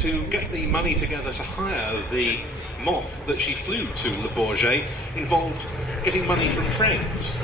to get the money together to hire the Moth that she flew to Le Bourget involved getting money from friends.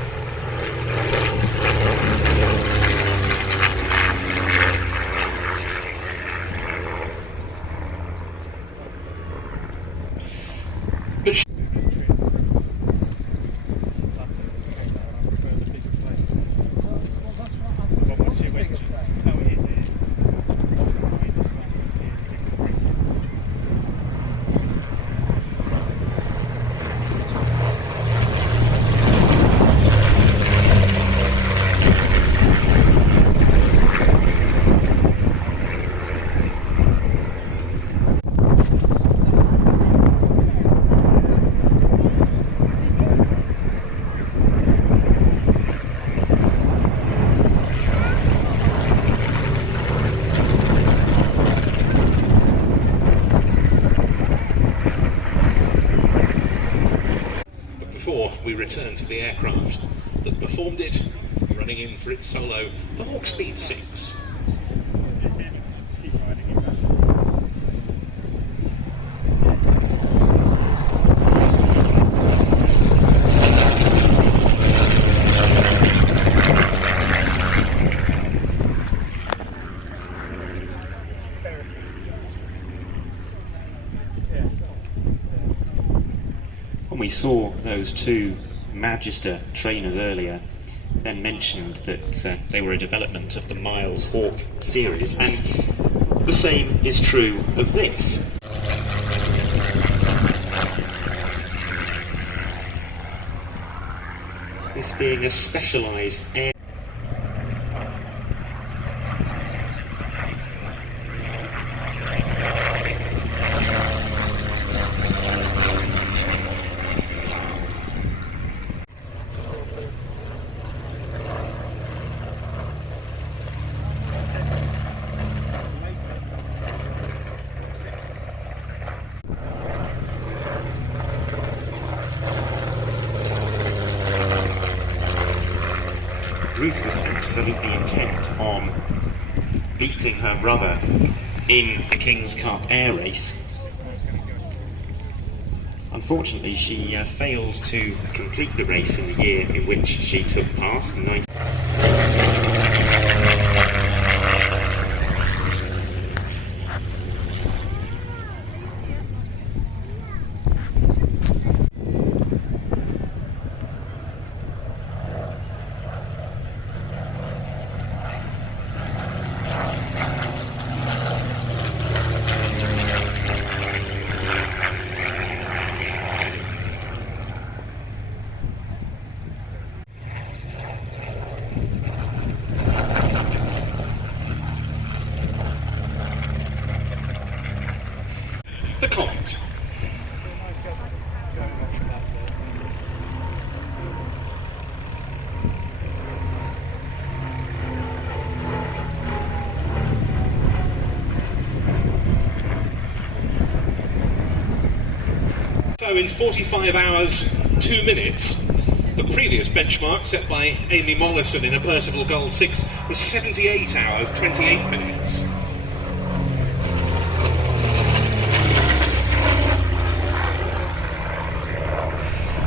We return to the aircraft that performed it, running in for its solo, the Hawk Speed 6. When we saw those two Magister trainers earlier, Ben mentioned that they were a development of the Miles Hawk series, and the same is true of this. This being a specialised air. Ruth was absolutely intent on beating her brother in the King's Cup air race. Unfortunately, she failed to complete the race in the year in which she took part. The Comet. So in 45 hours, 2 minutes, the previous benchmark set by Amy Mollison in a Percival Gold 6 was 78 hours, 28 minutes.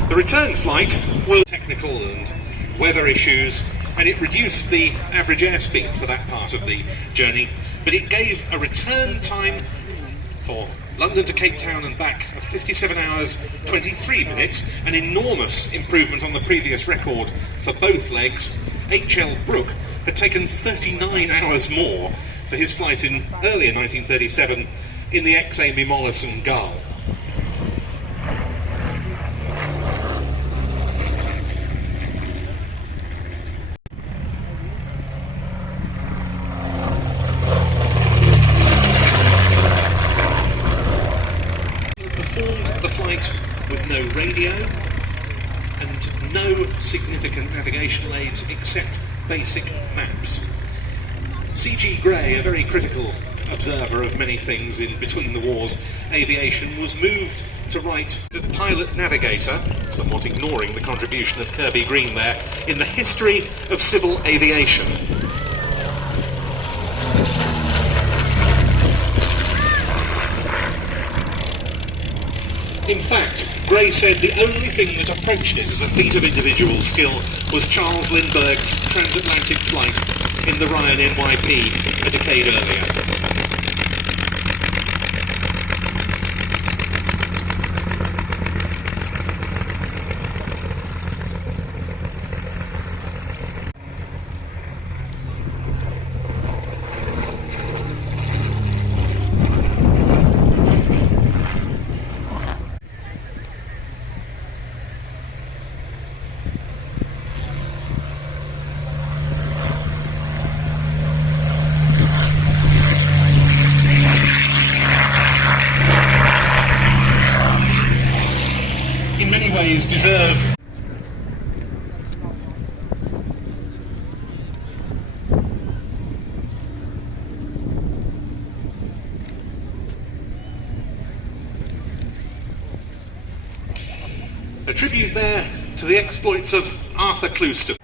The return flight was technical and weather issues, and it reduced the average airspeed for that part of the journey, but it gave a return time for London to Cape Town and back of 57 hours 23 minutes, an enormous improvement on the previous record for both legs. H.L. Brooke had taken 39 hours more for his flight in earlier 1937 in the ex-Amy Mollison Gull. Performed the flight with no radio and no significant navigational aids except basic maps. C.G. Gray, a very critical observer of many things in between the wars aviation, was moved to write the pilot navigator, somewhat ignoring the contribution of Kirby Green there, in the history of civil aviation. In fact, Gray said the only thing that approached it as a feat of individual skill was Charles Lindbergh's transatlantic flight in the Ryan NYP a decade earlier. In many ways deserve a tribute there to the exploits of Arthur Clouston.